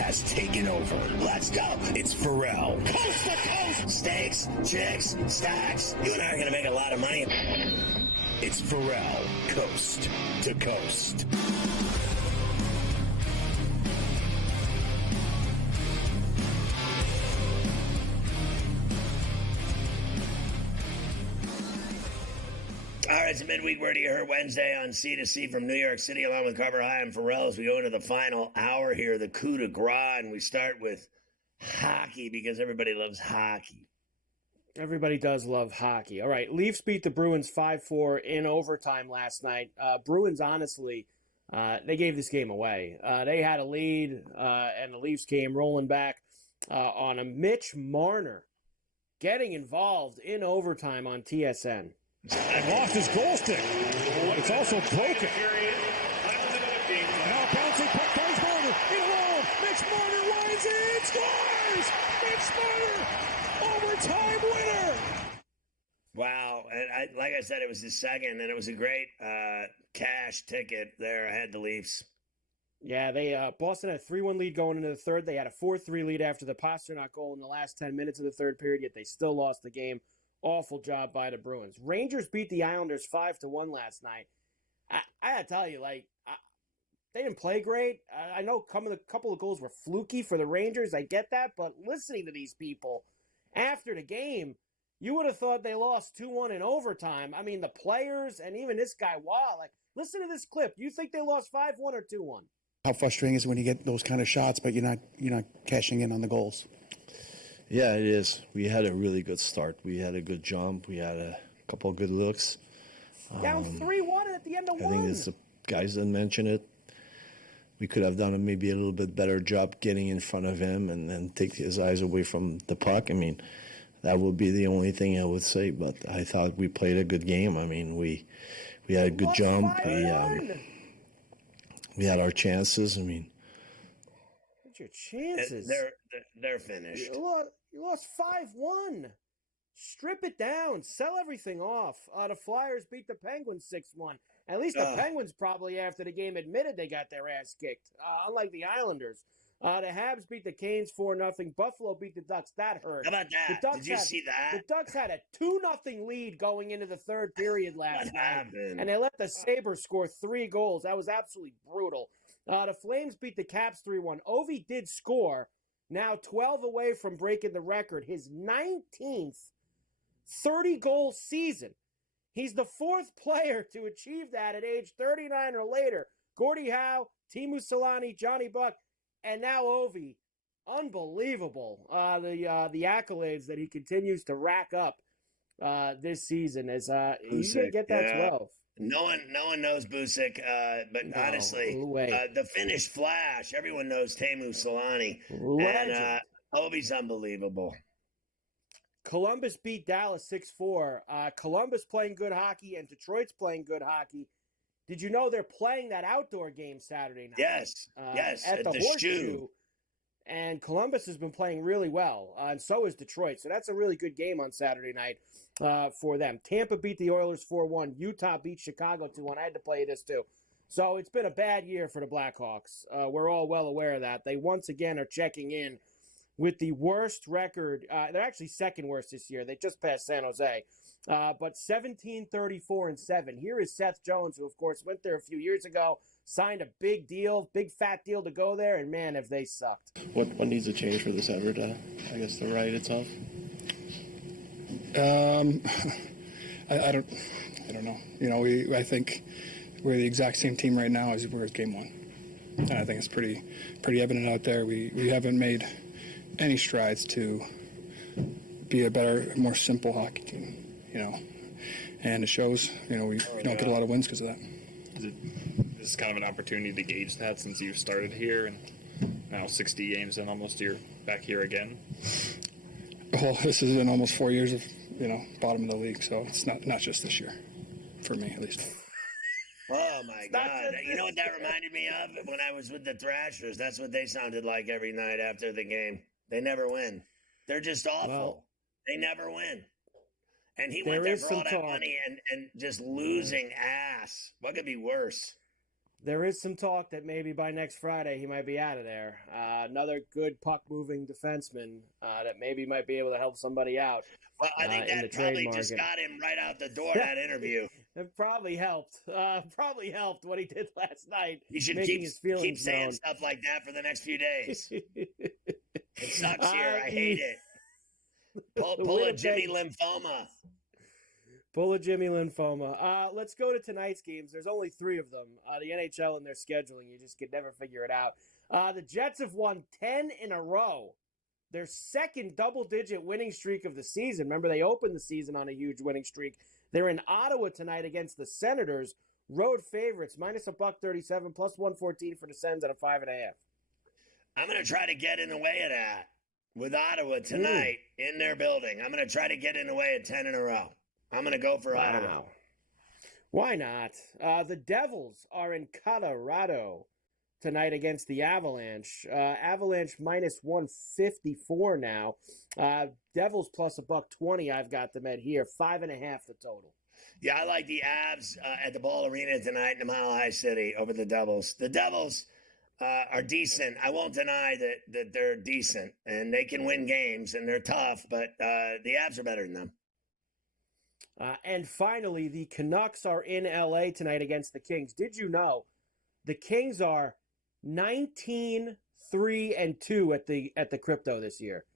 has taken over. Let's go. It's Ferrall. Coast to coast. Steaks, chicks, stacks. You and I are going to make a lot of money. It's Ferrall. Coast to coast. All right, it's a midweek Word You Heard Wednesday on C2C from New York City, along with Carver High and Ferrall as we go into the final hour here, the coup de grace, and we start with hockey because everybody loves hockey. Everybody does love hockey. All right, Leafs beat the Bruins 5-4 in overtime last night. Bruins, honestly, they gave this game away. They had a lead, and the Leafs came rolling back on a Mitch Marner getting involved in overtime on TSN. And lost his goal stick. It's also broken. Now bouncing puck goes Marner. In alone. Mitch Marner lines in. Scores! Mitch Marner! Overtime winner! Wow. And like I said, it was his second, and it was a great cash ticket there. I had the Leafs. Yeah, Boston had a 3-1 lead going into the third. They had a 4-3 lead after the Pastrnak goal in the last 10 minutes of the third period, yet they still lost the game. Awful job by the Bruins. Rangers beat the Islanders 5-1 last night. I gotta tell you, they didn't play great. I know a couple of goals were fluky for the Rangers. I get that, but listening to these people after the game, you would have thought they lost 2-1 in overtime. I mean, the players and even this guy, listen to this clip. You think they lost 5-1 or 2-1? How frustrating is it when you get those kind of shots, but you're not cashing in on the goals? Yeah, it is. We had a really good start. We had a good jump. We had a couple of good looks. Down 3-1 at the end of one. I think it's the guys that mentioned it. We could have done maybe a little bit better job getting in front of him and then take his eyes away from the puck. I mean, that would be the only thing I would say. But I thought we played a good game. I mean, we had a good jump. We had our chances. I mean, what's your chances? They're finished. You lost 5-1. Strip it down. Sell everything off. The Flyers beat the Penguins 6-1. At least the Penguins probably after the game admitted they got their ass kicked, unlike the Islanders. The Habs beat the Canes 4-0. Buffalo beat the Ducks. That hurt. How about that? Did you see that? The Ducks had a 2-0 lead going into the third period last night. And they let the Sabres score 3 goals. That was absolutely brutal. The Flames beat the Caps 3-1. Ovi did score. Now 12 away from breaking the record. His 19th 30-goal season. He's the 4th player to achieve that at age 39 or later. Gordie Howe, Teemu Selanne, Johnny Buck, and now Ovi. Unbelievable. The accolades that he continues to rack up this season as he's going to get that 12. No one knows Busick, but honestly, the Finnish Flash, everyone knows Teemu Selanne. And Ovi's unbelievable. Columbus beat Dallas 6-4. Columbus playing good hockey and Detroit's playing good hockey. Did you know they're playing that outdoor game Saturday night? Yes, at the Horseshoe. And Columbus has been playing really well, and so is Detroit. So that's a really good game on Saturday night for them. Tampa beat the Oilers 4-1. Utah beat Chicago 2-1. I had to play this too. So it's been a bad year for the Blackhawks. We're all well aware of that. They once again are checking in with the worst record. They're actually second worst this year. They just passed San Jose. But 17-34-7. Here is Seth Jones, who, of course, went there a few years ago, signed a big deal, big fat deal to go there, and, man, have they sucked. What needs to change for this ever to, to right itself? I don't know. I think we're the exact same team right now as we were at game one. And I think it's pretty evident out there. We haven't made any strides to be a better, more simple hockey team, and it shows. We don't get a lot of wins because of that. This is kind of an opportunity to gauge that since you started here and now 60 games and almost you're back here again. Well, this is in almost 4 years of bottom of the league, so it's not just this year, for me at least. Oh, my God. You know what that reminded me of? When I was with the Thrashers, that's what they sounded like every night after the game. They never win. They're just awful. Well, they never win. And he went there for all that money and just losing ass. What could be worse? There is some talk that maybe by next Friday he might be out of there. Another good puck-moving defenseman that maybe might be able to help somebody out. Well, I think that probably just got him right out the door, that interview. It probably helped. Probably helped what he did last night. You should keep saying stuff like that for the next few days. It sucks here. I hate it. Pull a Jimmy lymphoma. Pull a Jimmy lymphoma. Let's go to tonight's games. There's only 3 of them. The NHL and their scheduling, you just could never figure it out. The Jets have won 10 in a row. Their second double-digit winning streak of the season. Remember, they opened the season on a huge winning streak. They're in Ottawa tonight against the Senators. Road favorites, minus $137, plus 114 for the Sens at a 5.5. I'm going to try to get in the way of that with Ottawa tonight in their building. I'm going to try to get in the way of 10 in a row. I'm going to go for Ottawa. Why not? The Devils are in Colorado tonight against the Avalanche. Avalanche minus 154 now. Devils plus $120. I've got them at here. 5.5 the total. Yeah, I like the Avs at the Ball Arena tonight in Mile High City over the Devils. The Devils are decent. I won't deny that they're decent, and they can win games, and they're tough, but the Avs are better than them. And finally, the Canucks are in L.A. tonight against the Kings. Did you know the Kings are 19-3-2 at the Crypto this year?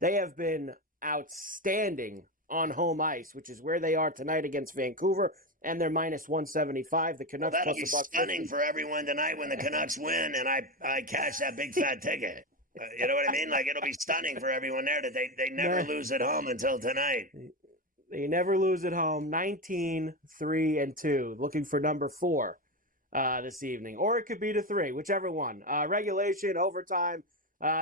They have been outstanding on home ice, which is where they are tonight against Vancouver, and they're minus 175. The Canucks that'll plus be $1.50. Stunning for everyone tonight when the Canucks win, and I cash that big fat ticket. You know what I mean? Like, it'll be stunning for everyone there that they never lose at home until tonight. They never lose at home. 19-3-2. Looking for number 4 this evening. Or it could be to 3, whichever one. Regulation, overtime.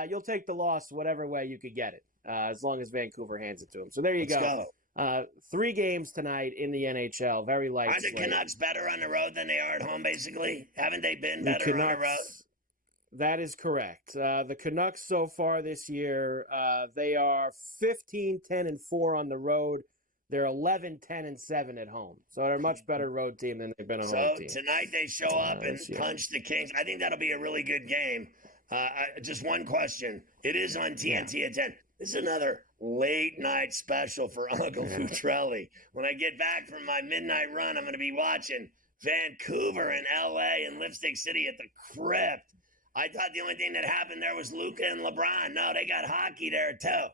You'll take the loss whatever way you could get it, as long as Vancouver hands it to them. So there you go. 3 games tonight in the NHL. Very light. Are the Canucks better on the road than they are at home, basically? Haven't they been better on the road? That is correct. The Canucks so far this year, they are 15-10-4 on the road. They're 11-10-7 at home. So they're a much better road team than they've been a home team. So tonight they show up and punch the Kings. I think that'll be a really good game. Just one question. It is on TNT at 10. This is another late night special for Uncle Futrelli. When I get back from my midnight run, I'm going to be watching Vancouver and L.A. and Lipstick City at the Crypt. I thought the only thing that happened there was Luka and LeBron. No, they got hockey there, too.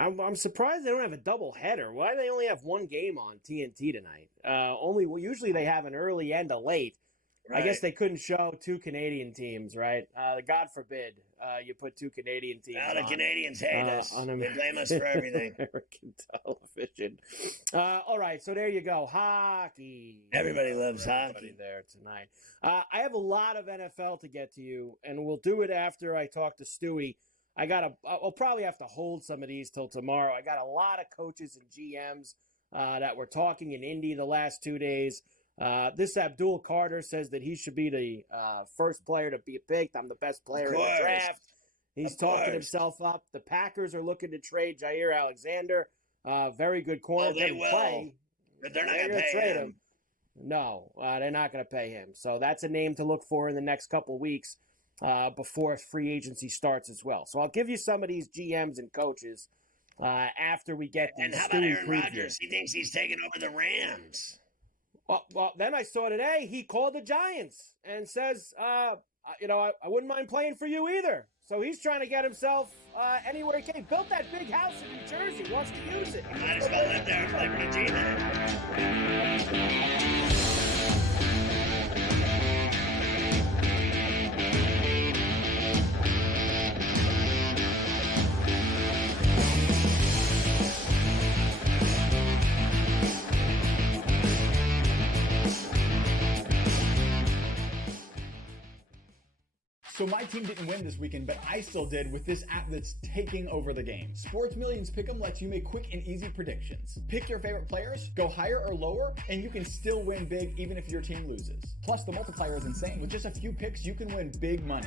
I'm surprised they don't have a double header. Why do they only have one game on TNT tonight? Usually they have an early and a late. Right. I guess they couldn't show 2 Canadian teams, right? God forbid you put 2 Canadian teams on. The Canadians hate us. They blame us for everything. American television. All right, so there you go. Hockey. Everybody loves hockey there tonight. I have a lot of NFL to get to you, and we'll do it after I talk to Stewie. I'll probably have to hold some of these till tomorrow. I got a lot of coaches and GMs that were talking in Indy the last 2 days. This Abdul Carter says that he should be the first player to be picked. I'm the best player in the draft. He's talking himself up. The Packers are looking to trade Jair Alexander. Very good corner. They will. Play. But they're not going to pay him. No, they're not going to pay him. So that's a name to look for in the next couple of weeks. Before free agency starts as well. So I'll give you some of these GMs and coaches after we get the And how about Aaron Rodgers? He thinks he's taking over the Rams. Well, then I saw today he called the Giants and says, I wouldn't mind playing for you either. So he's trying to get himself anywhere he can. He built that big house in New Jersey. He wants to use it. Might as well live there like Regina. So my team didn't win this weekend, but I still did with this app that's taking over the game. Sports Millions Pick'em lets you make quick and easy predictions. Pick your favorite players, go higher or lower, and you can still win big even if your team loses. Plus, the multiplier is insane. With just a few picks, you can win big money.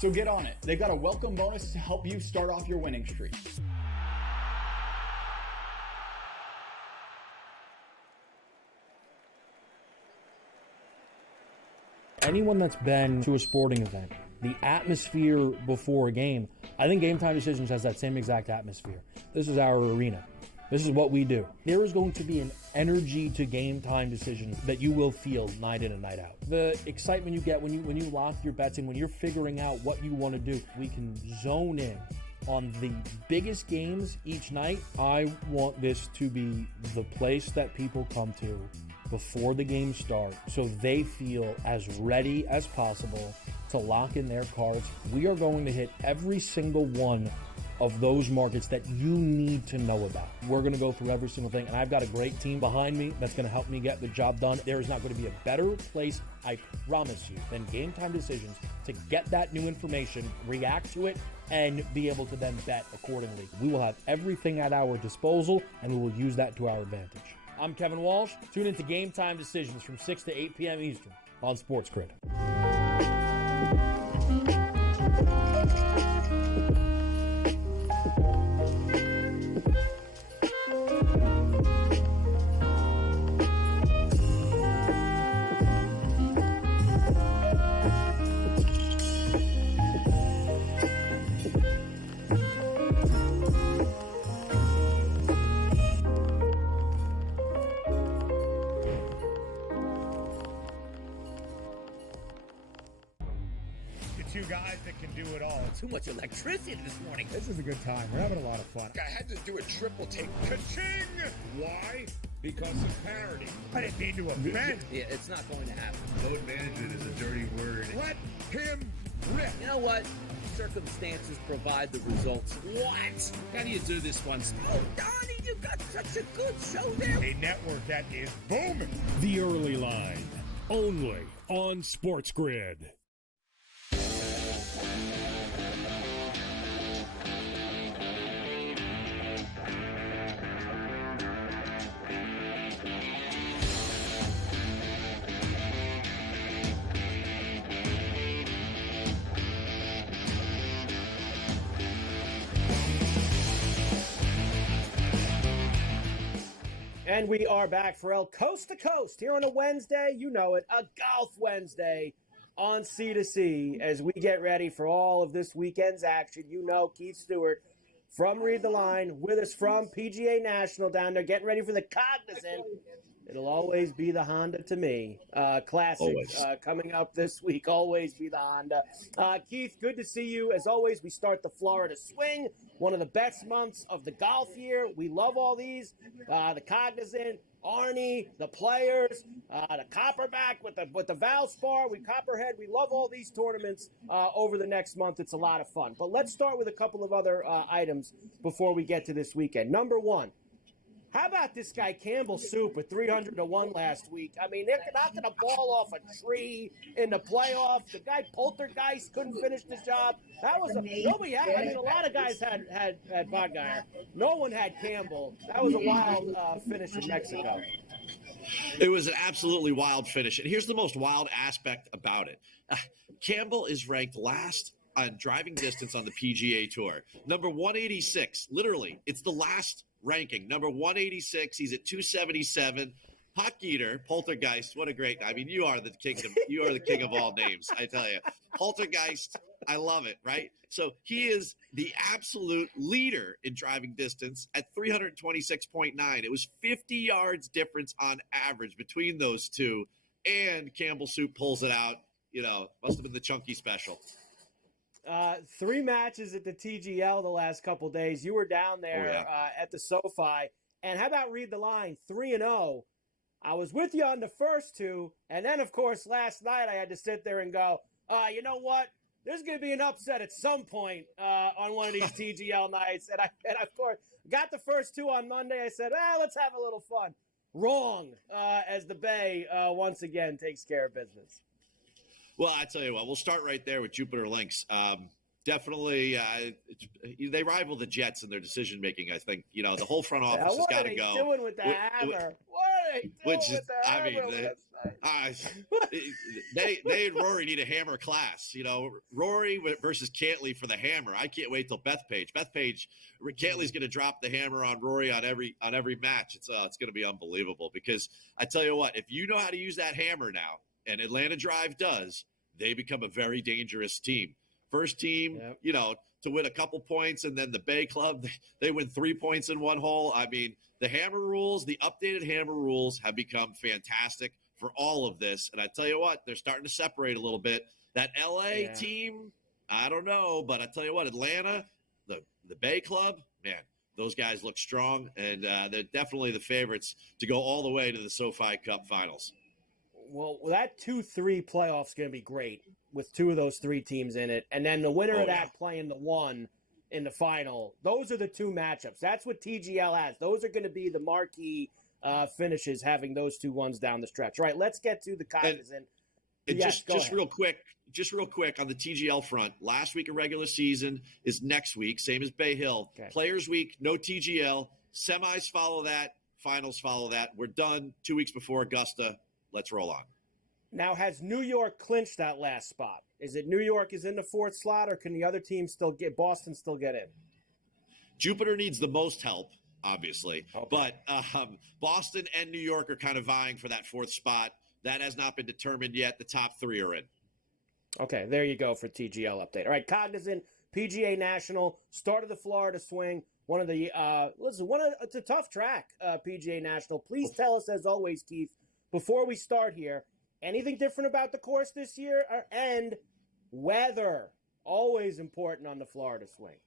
So get on it. They've got a welcome bonus to help you start off your winning streak. anyone that's been to a sporting event, the atmosphere before a game, I think Game Time Decisions has that same exact atmosphere. This is our arena. This is what we do. There is going to be an energy to Game Time Decisions that you will feel night in and night out. The excitement you get when you lock your bets in, when you're figuring out what you want to do, we can zone in on the biggest games each night. I want this to be the place that people come to before the games start so they feel as ready as possible to lock in their cards. We are going to hit every single one of those markets that you need to know about. We're going to go through every single thing, and I've got a great team behind me that's going to help me get the job done. There is not going to be a better place, I promise you, than Game Time Decisions to get that new information, react to it, and be able to then bet accordingly. We will have everything at our disposal, and we will use that to our advantage. I'm Kevin Walsh. Tune into Game Time Decisions from 6 to 8 p.m. Eastern on SportsGrid. Two guys that can do it all. Too much electricity this morning. This is a good time. We're having a lot of fun. I had to do a triple take. Ka-ching! Why? Because of parity. I didn't mean to offend. Yeah, it's not going to happen. Load management is a dirty word. Let him rip. You know what? Circumstances provide the results. What? How do you do this one? Oh, Donnie, you got such a good show there. A network that is booming. The Early Line, only on SportsGrid. And we are back, Ferrall, coast to coast here on a Wednesday. You know it, a Golf Wednesday on C2C as we get ready for all of this weekend's action. You know Keith Stewart from Read the Line with us from PGA National down there getting ready for the Cognizant. It'll always be the Honda to me. Classic coming up this week. Always be the Honda. Keith, good to see you. As always, we start the Florida Swing, one of the best months of the golf year. We love all these. The Cognizant, Arnie, the Players, the Copperback with the Valspar, Copperhead. We love all these tournaments over the next month. It's a lot of fun. But let's start with a couple of other items before we get to this weekend. Number one, how about this guy Campbell Soup with 300-1 last week? I mean, they're knocking a ball off a tree in the playoffs. The guy Poltergeist couldn't finish the job. That was nobody had. I mean, a lot of guys had Bogmeyer. No one had Campbell. That was a wild finish in Mexico. It was an absolutely wild finish. And here's the most wild aspect about it. Campbell is ranked last on driving distance on the PGA Tour. Number 186. Literally, it's the last ranking. Number 186. He's at 277. Puck Eater, Poltergeist. What a great! I mean, you are the king of all names. I tell you, Poltergeist. I love it. Right. So he is the absolute leader in driving distance at 326.9. It was 50 yards difference on average between those two, and Campbell Soup pulls it out. You know, must have been the chunky special. 3 matches at the TGL the last couple days. You were down there at the SoFi. And how about Read the Line, 3-0. I was with you on the first 2. And then, of course, last night I had to sit there and go, you know what? There's going to be an upset at some point on one of these TGL nights. And I, of course, got the first 2 on Monday. I said, let's have a little fun. Wrong, as the Bay once again takes care of business. Well, I tell you what, we'll start right there with Jupiter Links. Definitely, they rival the Jets in their decision making. I think the whole front office has got to go. What are they doing with the hammer? What are they doing with the hammer? They and Rory need a hammer class. Rory versus Cantley for the hammer. I can't wait till Bethpage. Cantley's going to drop the hammer on Rory on every match. It's going to be unbelievable because I tell you what, if you know how to use that hammer now, and Atlanta Drive does, they become a very dangerous team. First team, to win a couple points, and then the Bay Club, they win 3 points in one hole. I mean, the hammer rules, the updated hammer rules have become fantastic for all of this. And I tell you what, they're starting to separate a little bit. That LA team, I don't know, but I tell you what, Atlanta, the Bay Club, man, those guys look strong, and they're definitely the favorites to go all the way to the SoFi Cup Finals. Well, that 2-3 playoff's going to be great with two of those three teams in it. And then the winner of that playing the one in the final. Those are the two matchups. That's what TGL has. Those are going to be the marquee finishes, having those two ones down the stretch. All right, let's get to the Cognizant. And just real quick on the TGL front, last week of regular season is next week, same as Bay Hill. Okay. Players Week, no TGL. Semis follow that. Finals follow that. We're done 2 weeks before Augusta. Let's roll on. Now, has New York clinched that last spot? Is it New York is in the fourth slot, or can the other team Boston still get in? Jupiter needs the most help, obviously. Okay. But Boston and New York are kind of vying for that fourth spot. That has not been determined yet. The top three are in. Okay, there you go for TGL update. All right, Cognizant, PGA National, start of the Florida Swing. It's a tough track, PGA National. Please tell us, as always, Keith, before we start here, anything different about the course this year? And weather, always important on the Florida Swing.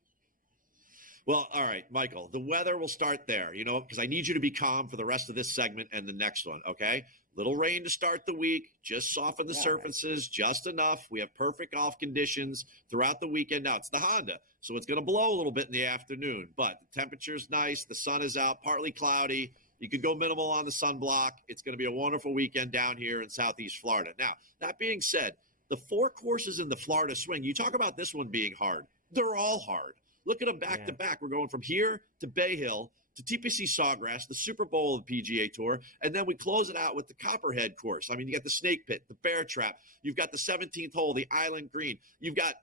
Well, all right, Michael, the weather will start there, because I need you to be calm for the rest of this segment and the next one, okay? Little rain to start the week, just soften the surfaces, just enough. We have perfect off conditions throughout the weekend. Now, it's the Honda, so it's going to blow a little bit in the afternoon, but the temperature's nice, the sun is out, partly cloudy. You could go minimal on the sunblock. It's going to be a wonderful weekend down here in Southeast Florida. Now, that being said, the 4 courses in the Florida Swing, you talk about this one being hard. They're all hard. Look at them back to back. We're going from here to Bay Hill to TPC Sawgrass, the Super Bowl of the PGA Tour, and then we close it out with the Copperhead course. I mean, you got the Snake Pit, the Bear Trap. You've got the 17th hole, the Island Green. You've got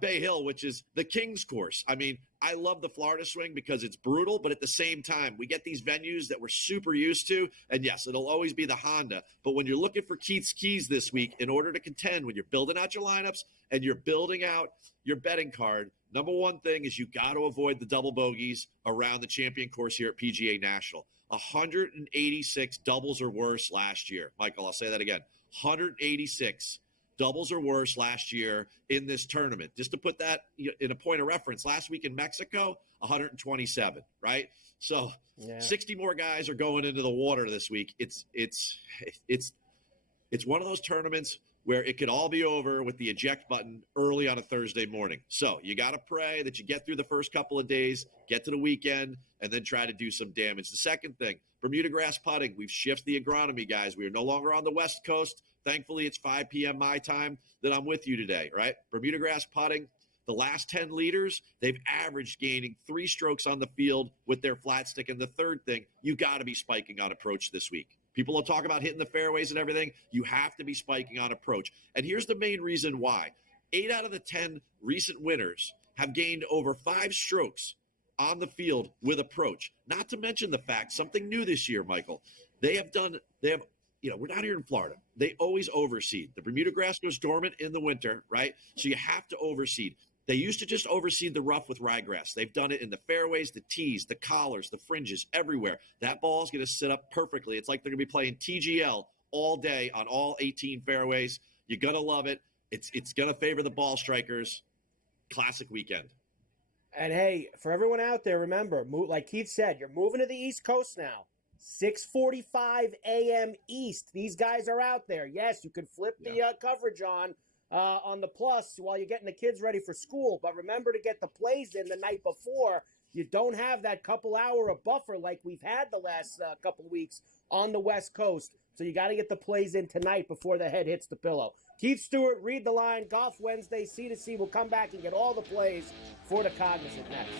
Bay Hill, which is the King's course. I mean, I love the Florida Swing because it's brutal, but at the same time, we get these venues that we're super used to. And yes, it'll always be the Honda. But when you're looking for Keith's Keys this week, in order to contend, when you're building out your lineups and you're building out your betting card, number one thing is you got to avoid the double bogeys around the champion course here at PGA National. 186 doubles or worse last year. Michael, I'll say that again. 186 doubles or worse last year in this tournament. Just to put that in a point of reference, last week in Mexico, 127, right? So 60 more guys are going into the water this week. It's one of those tournaments where it could all be over with the eject button early on a Thursday morning. So you got to pray that you get through the first couple of days, get to the weekend, and then try to do some damage. The second thing, Bermuda grass putting. We've shifted the agronomy, guys. We are no longer on the West Coast. Thankfully, it's 5 p.m. my time that I'm with you today, right? Bermuda grass putting, the last 10 leaders, they've averaged gaining 3 strokes on the field with their flat stick. And the third thing, you got to be spiking on approach this week. People will talk about hitting the fairways and everything. You have to be spiking on approach. And here's the main reason why. 8 out of the 10 recent winners have gained over 5 strokes on the field with approach. Not to mention the fact, something new this year, Michael, we're down here in Florida. They always overseed. The Bermuda grass goes dormant in the winter, right? So you have to overseed. They used to just overseed the rough with ryegrass. They've done it in the fairways, the tees, the collars, the fringes, everywhere. That ball is going to sit up perfectly. It's like they're going to be playing TGL all day on all 18 fairways. You're going to love it. It's going to favor the ball strikers. Classic weekend. And, hey, for everyone out there, remember, like Keith said, you're moving to the East Coast now. 6:45 a.m. East. These guys are out there. Yes, you can flip the coverage on the plus while you're getting the kids ready for school. But remember to get the plays in the night before. You don't have that couple hour of buffer like we've had the last couple of weeks on the West Coast. So you got to get the plays in tonight before the head hits the pillow. Keith Stewart, Read the Line, Golf Wednesday, C2C. We'll come back and get all the plays for the Cognizant next.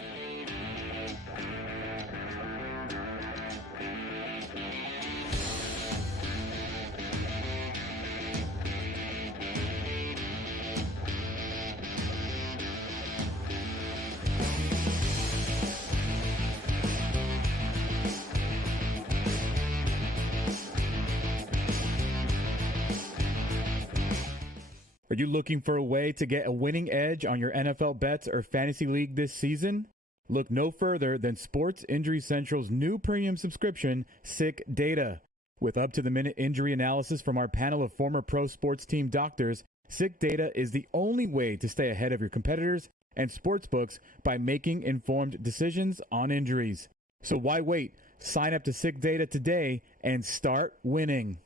you looking for a way to get a winning edge on your NFL bets or fantasy league this season? Look no further than Sports Injury Central's new premium subscription, Sick Data. With up-to-the-minute injury analysis from our panel of former pro sports team doctors, Sick Data is the only way to stay ahead of your competitors and sportsbooks by making informed decisions on injuries. So why wait? Sign up to Sick Data today and start winning.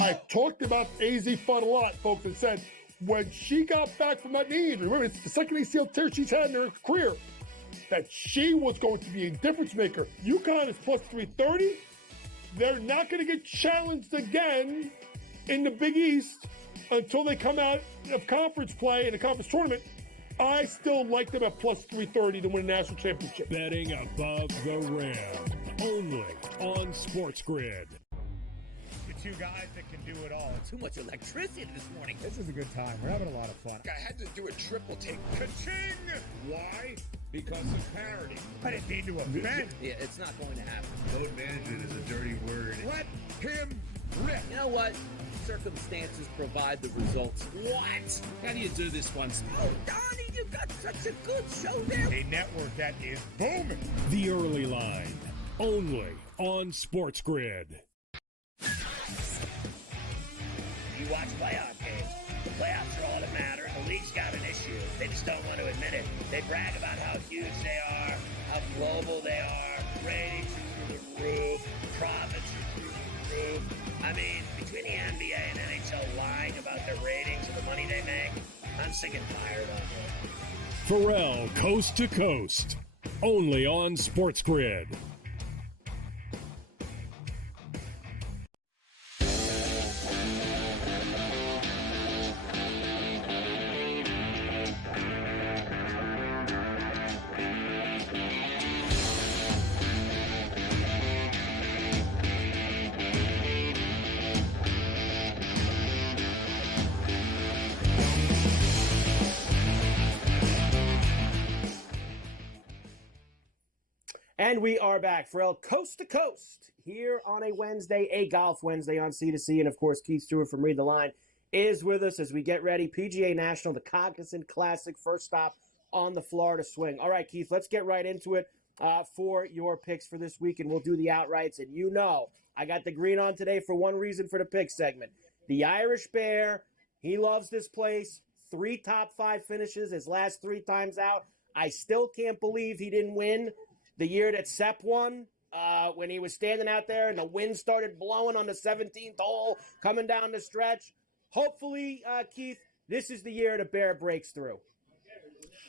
I talked about AZ Fun a lot, folks, and said when she got back from that knee injury, remember, it's the second ACL tear she's had in her career, that she was going to be a difference maker. UConn is plus 330. They're not going to get challenged again in the Big East until they come out of conference play in a conference tournament. I still like them at plus 330 to win a national championship. Betting above the rim, only on SportsGrid. Two guys that can do it all. Too much electricity this morning. This is a good time. We're having a lot of fun. I had to do a triple take. Ka-ching! Why? Because of parity. I didn't mean to offend. Yeah, it's not going to happen. Load management is a dirty word. Let him rip. You know what? Circumstances provide the results. What? How do you do this one? Oh, Donnie, you got such a good show there. A network that is booming. The Early Line, only on SportsGrid. You watch playoff games. The playoffs are all that matter. The league's got an issue. They just don't want to admit it. They brag about how huge they are, how global they are, ratings are through the roof, profits are through the roof. I mean, between the NBA and NHL lying about their ratings and the money they make, I'm sick and tired of it. Ferrall, coast to coast, only on SportsGrid. And we are back, Ferrall, coast to coast, here on a Wednesday, a golf Wednesday on C2C. And, of course, Keith Stewart from Read the Line is with us as we get ready. PGA National, the Cognizant Classic, first stop on the Florida swing. All right, Keith, let's get right into it for your picks for this week, and we'll do the outrights. And you know I got the green on today for one reason for the pick segment. The Irish Bear, he loves this place. 3 top 5 finishes his last 3 times out. I still can't believe he didn't win the year that Sepp won, when he was standing out there and the wind started blowing on the 17th hole, coming down the stretch. Hopefully, Keith, this is the year the Bear breaks through.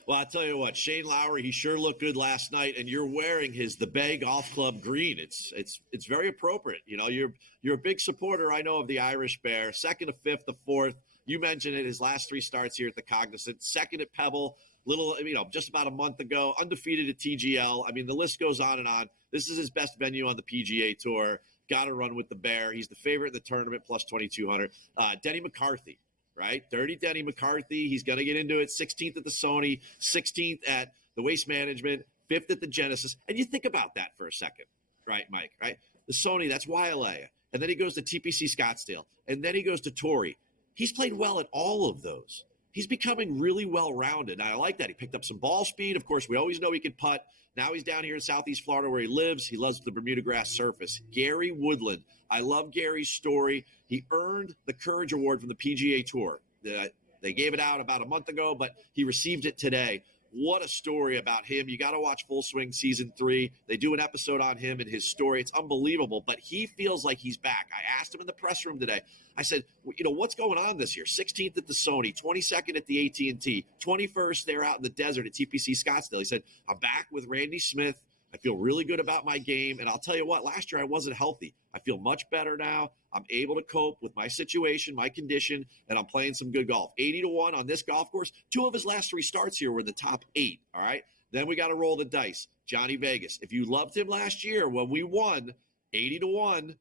Well, I'll tell you what, Shane Lowry, he sure looked good last night, and you're wearing his The Bay Golf Club green. It's very appropriate. You know, you're a big supporter, I know, of the Irish Bear. 2nd to 5th to 4th. You mentioned it, his last 3 starts here at the Cognizant. 2nd at Pebble. Just about a month ago, undefeated at TGL. I mean, the list goes on and on. This is his best venue on the PGA Tour. Got to run with the Bear. He's the favorite in the tournament, plus 2,200. Denny McCarthy, right? Dirty Denny McCarthy. He's going to get into it. 16th at the Sony, 16th at the Waste Management, 5th at the Genesis. And you think about that for a second, right, Mike? Right? The Sony, that's Wailea. And then he goes to TPC Scottsdale. And then he goes to Torrey. He's played well at all of those. He's becoming really well-rounded. And I like that. He picked up some ball speed. Of course, we always know he can putt. Now he's down here in Southeast Florida where he lives. He loves the Bermuda grass surface. Gary Woodland. I love Gary's story. He earned the Courage Award from the PGA Tour. They gave it out about a month ago, but he received it today. What a story about him. You got to watch Full Swing Season 3. They do an episode on him and his story. It's unbelievable, but he feels like he's back. I asked him in the press room today. I said, what's going on this year? 16th at the Sony, 22nd at the AT&T, 21st there out in the desert at TPC Scottsdale. He said, I'm back with Randy Smith. I feel really good about my game. And I'll tell you what, last year I wasn't healthy. I feel much better now. I'm able to cope with my situation, my condition, and I'm playing some good golf. 80-1 on this golf course. 2 of his last 3 starts here were in the top 8, all right? Then we got to roll the dice. Johnny Vegas. If you loved him last year when we won 80-1,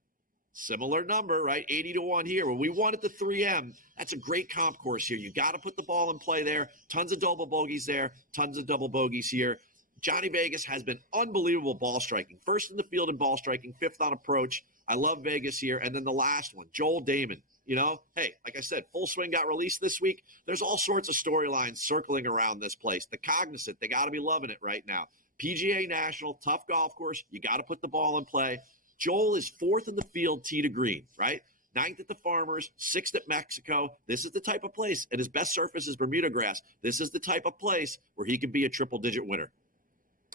similar number, right? 80-1 here. When we won at the 3M, that's a great comp course here. You got to put the ball in play there. Tons of double bogeys there. Tons of double bogeys here. Johnny Vegas has been unbelievable ball striking. First in the field in ball striking, 5th on approach. I love Vegas here. And then the last one, Joel Damon. You know, hey, like I said, Full Swing got released this week. There's all sorts of storylines circling around this place. The Cognizant, they got to be loving it right now. PGA National, tough golf course. You got to put the ball in play. Joel is 4th in the field, tee to green, right? 9th at the Farmers, 6th at Mexico. This is the type of place, and his best surface is Bermuda grass. This is the type of place where he could be a triple-digit winner.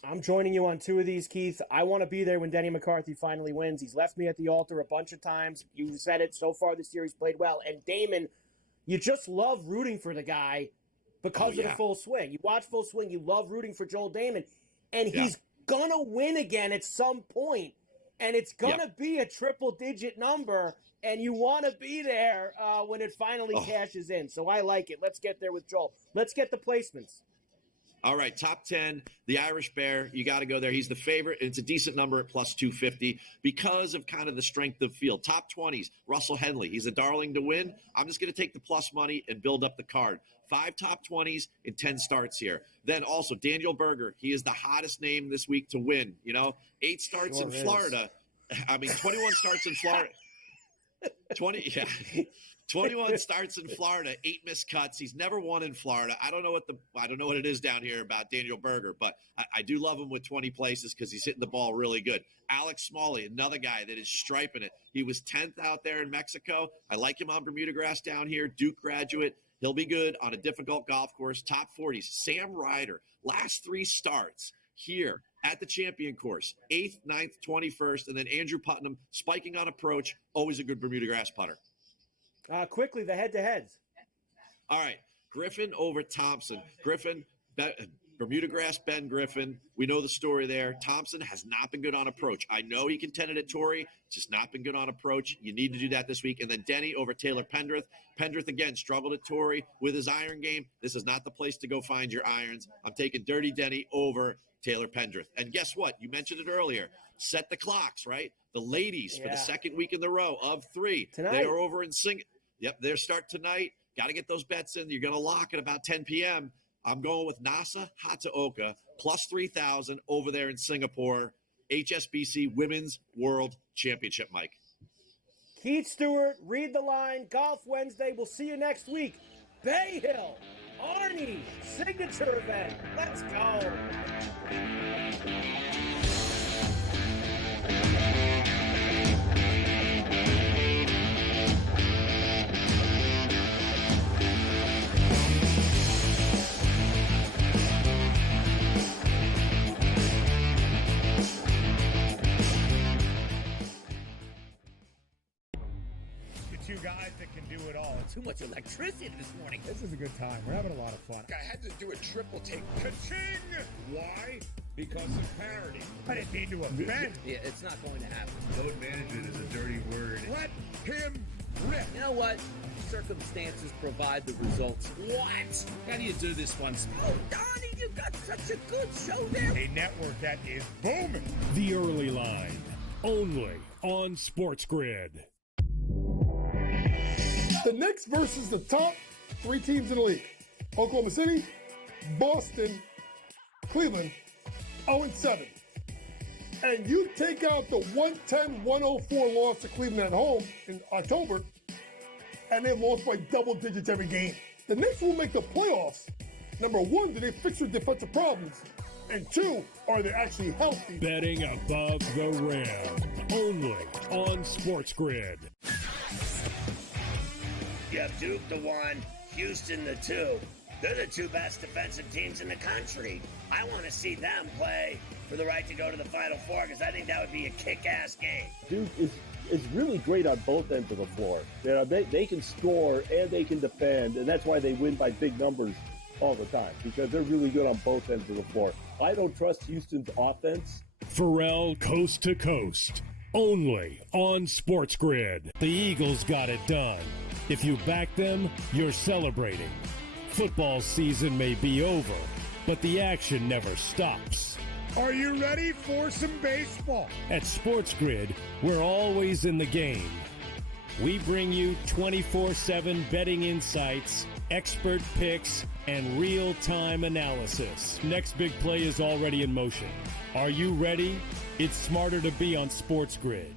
I'm joining you on 2 of these, Keith. I want to be there when Denny McCarthy finally wins. He's left me at the altar a bunch of times. You said it. So far this year, he's played well. And Damon, you just love rooting for the guy because of the Full Swing. You watch Full Swing, you love rooting for Joel Damon. And he's going to win again at some point. And it's going to be a triple-digit number. And you want to be there when it finally cashes in. So I like it. Let's get there with Joel. Let's get the placements. All right, top 10, the Irish Bear. You got to go there. He's the favorite. It's a decent number at plus 250 because of kind of the strength of field. Top 20s, Russell Henley. He's a darling to win. I'm just going to take the plus money and build up the card. 5 top 20s in 10 starts here. Then also Daniel Berger. He is the hottest name this week to win. 8 starts in Florida. I mean, 21 starts in Florida. 21 starts in Florida, 8 missed cuts. He's never won in Florida. I don't know what it is down here about Daniel Berger, but I do love him with 20 places because he's hitting the ball really good. Alex Smalley, another guy that is striping it. He was 10th out there in Mexico. I like him on Bermuda grass down here. Duke graduate. He'll be good on a difficult golf course. Top 40s. Sam Ryder, last 3 starts here at the Champion Course, 8th, 9th, 21st, and then Andrew Putnam spiking on approach, always a good Bermuda grass putter. Quickly, the head-to-heads. All right, Griffin over Thompson. Griffin, Bermuda grass, Ben Griffin. We know the story there. Thompson has not been good on approach. I know he contended at Torrey, just not been good on approach. You need to do that this week. And then Denny over Taylor Pendrith. Pendrith, again, struggled at Torrey with his iron game. This is not the place to go find your irons. I'm taking Dirty Denny over Taylor Pendrith. And guess what? You mentioned it earlier. Set the clocks, right? The ladies for the second week in the row of 3. Tonight. They are over in Singapore. Yep, their start tonight. Got to get those bets in. You're going to lock at about 10 p.m. I'm going with Nasa Hataoka, plus 3,000 over there in Singapore. HSBC Women's World Championship, Mike. Keith Stewart, read the line. Golf Wednesday. We'll see you next week. Bay Hill, Arnie, signature event. Let's go. Two guys that can do it all. Too much electricity this morning. This is a good time. We're having a lot of fun. I had to do a triple take. Ka-ching! Why? Because of parity. I didn't mean to offend. Yeah, it's not going to happen. Load management is a dirty word. Let him rip. You know what? Circumstances provide the results. What? How do you do this one? Oh, Donnie, you got such a good show there. A network that is booming. The Early Line, only on SportsGrid. The Knicks versus the top 3 teams in the league. Oklahoma City, Boston, Cleveland, 0-7. And you take out the 110-104 loss to Cleveland at home in October, and they lost by double digits every game. The Knicks will make the playoffs. Number 1, do they fix their defensive problems? And 2, are they actually healthy? Betting above the rim, only on SportsGrid. You have Duke the 1, Houston the 2. They're the 2 best defensive teams in the country. I want to see them play for the right to go to the Final Four because I think that would be a kick-ass game. Duke is really great on both ends of the floor. You know, they can score and they can defend, and that's why they win by big numbers all the time, because they're really good on both ends of the floor. I don't trust Houston's offense. Ferrall coast to coast, only on SportsGrid. The Eagles got it done. If you back them, you're celebrating. Football season may be over, but the action never stops. Are you ready for some baseball? At SportsGrid, we're always in the game. We bring you 24/7 betting insights, expert picks, and real-time analysis. Next big play is already in motion. Are you ready? It's smarter to be on SportsGrid.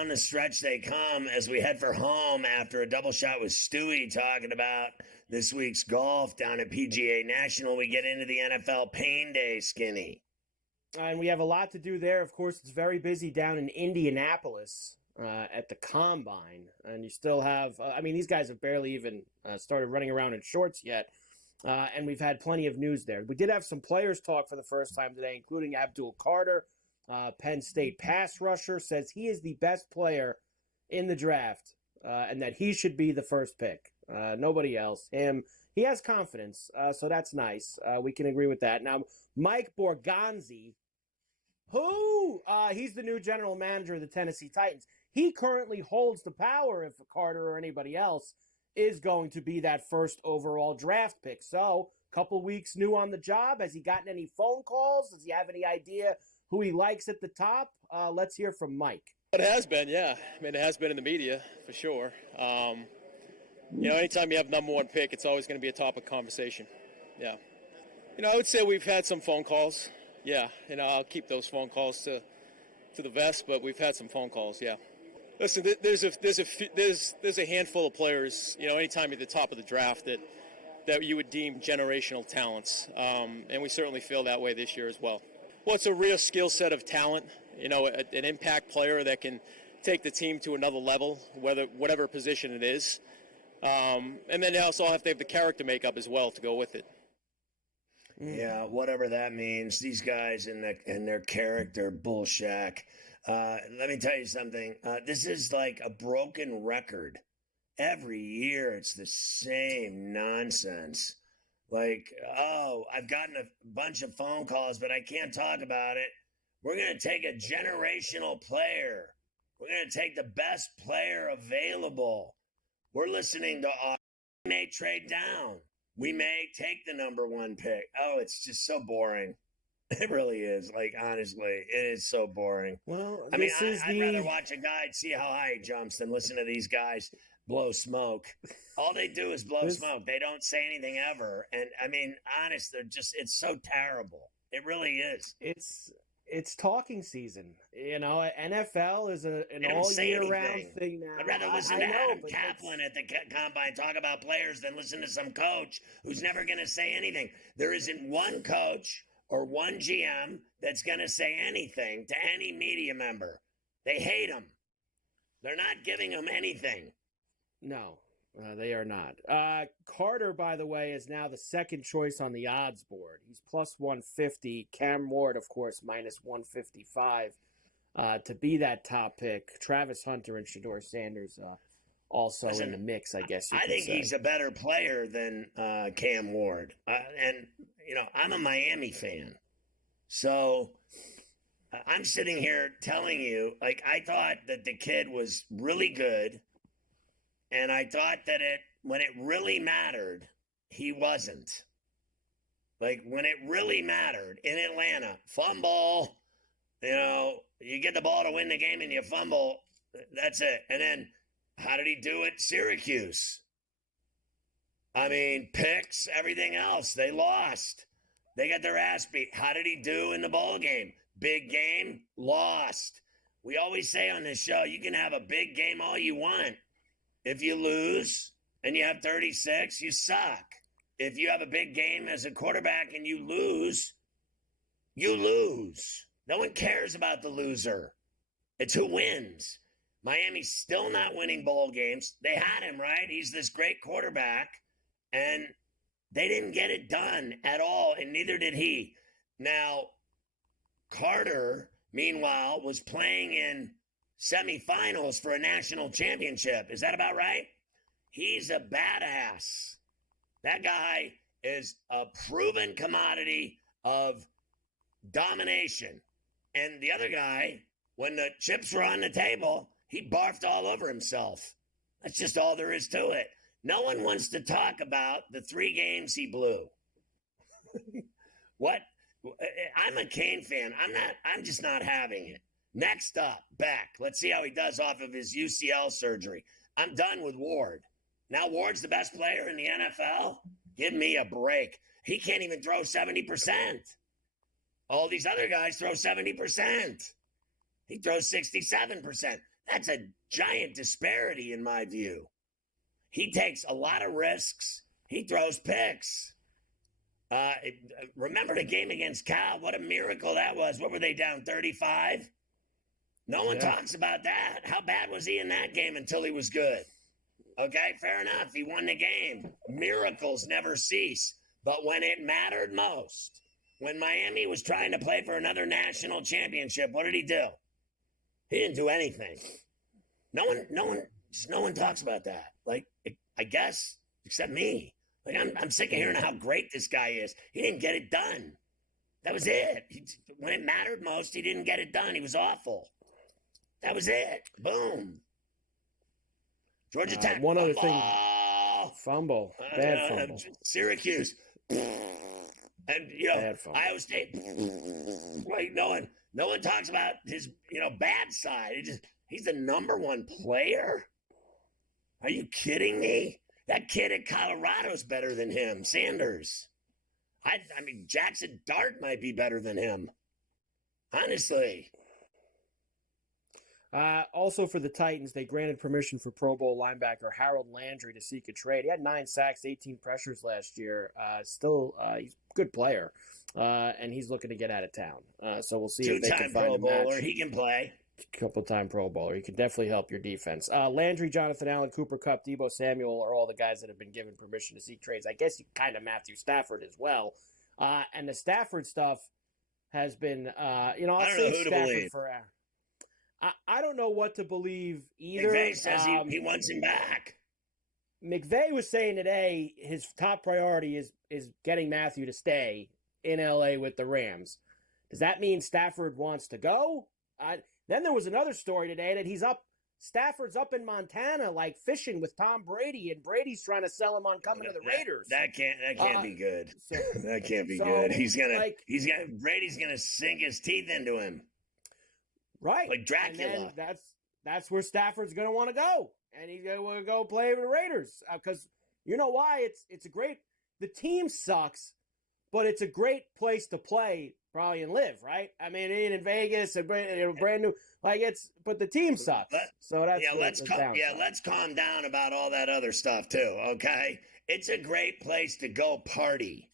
down the stretch they come as we head for home after a double shot with Stewie talking about this week's golf down at PGA National. We get into the NFL Pain Day, Skinny. And we have a lot to do there. Of course, it's very busy down in Indianapolis at the Combine. And you still have, these guys have barely even started running around in shorts yet. And we've had plenty of news there. We did have some players talk for the first time today, including Abdul Carter, Penn State pass rusher, says he is the best player in the draft and that he should be the first pick. Nobody else. Him. He has confidence, so that's nice. We can agree with that. Now, Mike Borgonzi, he's the new general manager of the Tennessee Titans. He currently holds the power if Carter or anybody else is going to be that first overall draft pick. So, couple weeks new on the job. Has he gotten any phone calls? Does he have any idea who he likes at the top? Let's hear from Mike. It has been, yeah. It has been in the media, for sure. Anytime you have number one pick, it's always going to be a topic of conversation. Yeah. I would say we've had some phone calls. Yeah. I'll keep those phone calls to the vest, but we've had some phone calls, yeah. Listen, there's a handful of players, anytime you're at the top of the draft that you would deem generational talents, and we certainly feel that way this year as well. Well, it's a real skill set of talent, an impact player that can take the team to another level, whatever position it is, and then they also have to have the character makeup as well to go with it. Yeah, whatever that means. These guys and their character bullshack. Let me tell you something. This is like a broken record. Every year it's the same nonsense. Like, I've gotten a bunch of phone calls, but I can't talk about it. We're going to take a generational player. We're going to take the best player available. We're listening to we may trade down. We may take the number one pick. Oh, it's just so boring. It really is. Like, honestly, it is so boring. Well, I'd rather watch a guy and see how high he jumps than listen to these guys blow smoke. All they do is blow smoke. They don't say anything ever. And, honest, it's so terrible. It really is. It's talking season. NFL is an all-year-round thing now. I'd rather listen to Adam Kaplan at the Combine talk about players than listen to some coach who's never going to say anything. There isn't one coach or one GM that's going to say anything to any media member. They hate him. They're not giving him anything. No, they are not. Carter, by the way, is now the second choice on the odds board. He's plus 150. Cam Ward, of course, minus 155 to be that top pick. Travis Hunter and Shedeur Sanders also in the mix, I guess you could say. He's a better player than Cam Ward. I'm a Miami fan. So I'm sitting here telling you, like, I thought that the kid was really good. And I thought that when it really mattered, he wasn't. Like, when it really mattered in Atlanta, fumble, you get the ball to win the game and you fumble, that's it. And then, how did he do it? Syracuse. Picks, everything else. They lost. They got their ass beat. How did he do in the bowl game? Big game, lost. We always say on this show, you can have a big game all you want. If you lose and you have 36, you suck. If you have a big game as a quarterback and you lose, you lose. No one cares about the loser. It's who wins. Miami's still not winning bowl games. They had him, right? He's this great quarterback, and they didn't get it done at all, and neither did he. Now, Carter, meanwhile, was playing in semifinals for a national championship. Is that about right? He's a badass. That guy is a proven commodity of domination. And the other guy, when the chips were on the table, he barfed all over himself. That's just all there is to it. No one wants to talk about the 3 games he blew. What? I'm a Kane fan. I'm just not having it. Next up, Beck. Let's see how he does off of his UCL surgery. I'm done with Ward. Now Ward's the best player in the NFL? Give me a break. He can't even throw 70%. All these other guys throw 70%. He throws 67%. That's a giant disparity in my view. He takes a lot of risks. He throws picks. Remember the game against Cal? What a miracle that was. What were they down, 35? No one talks about that. How bad was he in that game until he was good? Okay, fair enough. He won the game. Miracles never cease. But when it mattered most, when Miami was trying to play for another national championship, what did he do? He didn't do anything. No one talks about that. Like, I guess, except me. Like, I'm sick of hearing how great this guy is. He didn't get it done. That was it. When it mattered most, he didn't get it done. He was awful. That was it. Boom. Georgia Tech. One other thing. Fumble. Bad fumble. Syracuse. And, Iowa State. Like, no one talks about his, bad side. He's the number one player. Are you kidding me? That kid at Colorado is better than him, Sanders. I mean, Jackson Dart might be better than him. Honestly. Also for the Titans, they granted permission for Pro Bowl linebacker Harold Landry to seek a trade. He had 9 sacks, 18 pressures last year. He's a good player, and he's looking to get out of town. So we'll see if they can find a match. 2-time Pro Bowler, he can play. Couple-time Pro Bowler. He can definitely help your defense. Landry, Jonathan Allen, Cooper Kupp, Deebo Samuel are all the guys that have been given permission to seek trades. I guess you kind of Matthew Stafford as well. And the Stafford stuff has been, I'll say Stafford for I don't know what to believe either. McVay says he wants him back. McVay was saying today his top priority is getting Matthew to stay in L.A. with the Rams. Does that mean Stafford wants to go? Then there was another story today that Stafford's up in Montana, like fishing with Tom Brady, and Brady's trying to sell him on coming to the Raiders. That can't be good. That can't be good. Brady's gonna sink his teeth into him. Right. Like Dracula. And that's where Stafford's gonna want to go. And he's gonna go play with the Raiders. Because you know why? It's a great the team sucks, but it's a great place to play. Probably and live, right? I mean, in Vegas, a brand new, but the team sucks. So that's let's calm down about all that other stuff too. Okay, it's a great place to go party.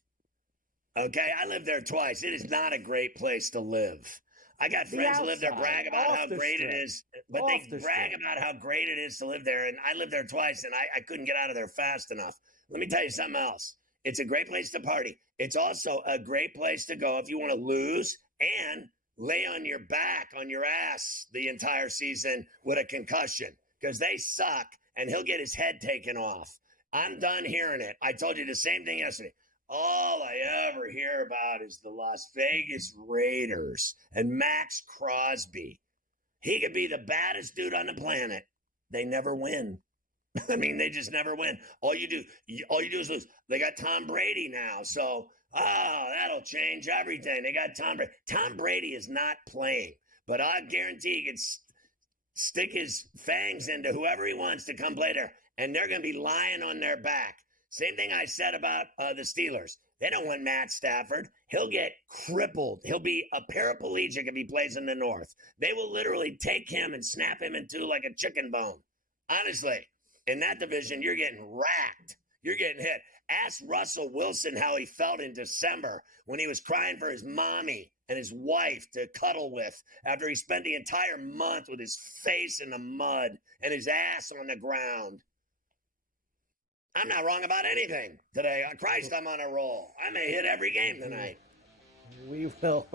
Okay, I lived there twice. It is not a great place to live. I got friends who live there, brag about how great it is, but they brag about how great it is to live there. And I lived there twice, and I couldn't get out of there fast enough. Let me tell you something else. It's a great place to party. It's also a great place to go if you want to lose and lay on your back, on your ass the entire season with a concussion because they suck and he'll get his head taken off. I'm done hearing it. I told you the same thing yesterday. All I ever hear about is the Las Vegas Raiders and Max Crosby. He could be the baddest dude on the planet. They never win. I mean, they just never win. All you do is lose. They got Tom Brady now, so that'll change everything. They got Tom Brady. Tom Brady is not playing, but I guarantee he can stick his fangs into whoever he wants to come play there, and they're going to be lying on their back. Same thing I said about the Steelers. They don't want Matt Stafford. He'll get crippled. He'll be a paraplegic if he plays in the North. They will literally take him and snap him in two like a chicken bone. Honestly. In that division, you're getting racked. You're getting hit. Ask Russell Wilson how he felt in December when he was crying for his mommy and his wife to cuddle with after he spent the entire month with his face in the mud and his ass on the ground. I'm not wrong about anything today. Christ, I'm on a roll. I may hit every game tonight. We will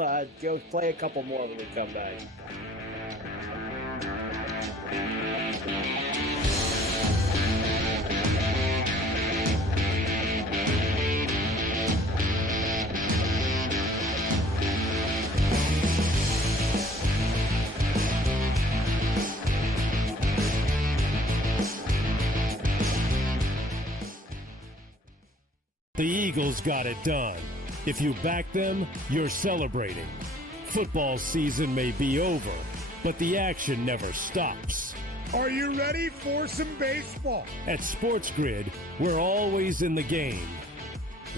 go play a couple more when we come back. The Eagles got it done. If you back them, you're celebrating. Football season may be over, but the action never stops. Are you ready for some baseball? At SportsGrid, we're always in the game.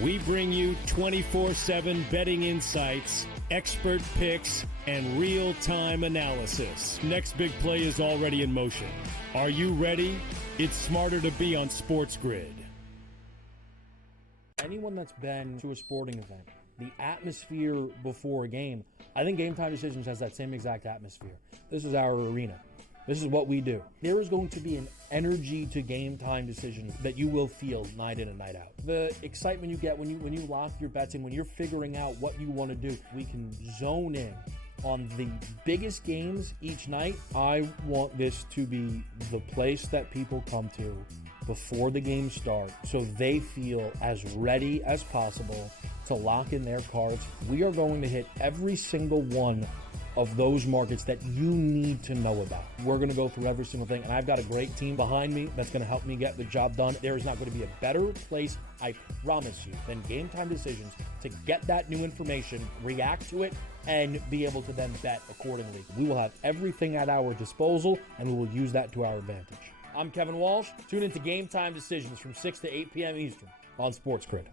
We bring you 24/7 betting insights expert picks, and real-time analysis. Next big play is already in motion. Are you ready? It's smarter to be on SportsGrid. Anyone that's been to a sporting event, the atmosphere before a game, I think Game Time Decisions has that same exact atmosphere. This is our arena. This is what we do. There is going to be an energy to Game Time Decisions that you will feel night in and night out. The excitement you get when you lock your bets in, when you're figuring out what you want to do, we can zone in on the biggest games each night. I want this to be the place that people come to before the games start so they feel as ready as possible to lock in their cards. We are going to hit every single one of those markets that you need to know about. We're going to go through every single thing, and I've got a great team behind me that's going to help me get the job done. There is not going to be a better place, I promise you, than Game Time Decisions to get that new information, react to it, and be able to then bet accordingly. We will have everything at our disposal, and we will use that to our advantage. I'm Kevin Walsh. Tune into Game Time Decisions from 6 to 8 p.m. Eastern on SportsGrid.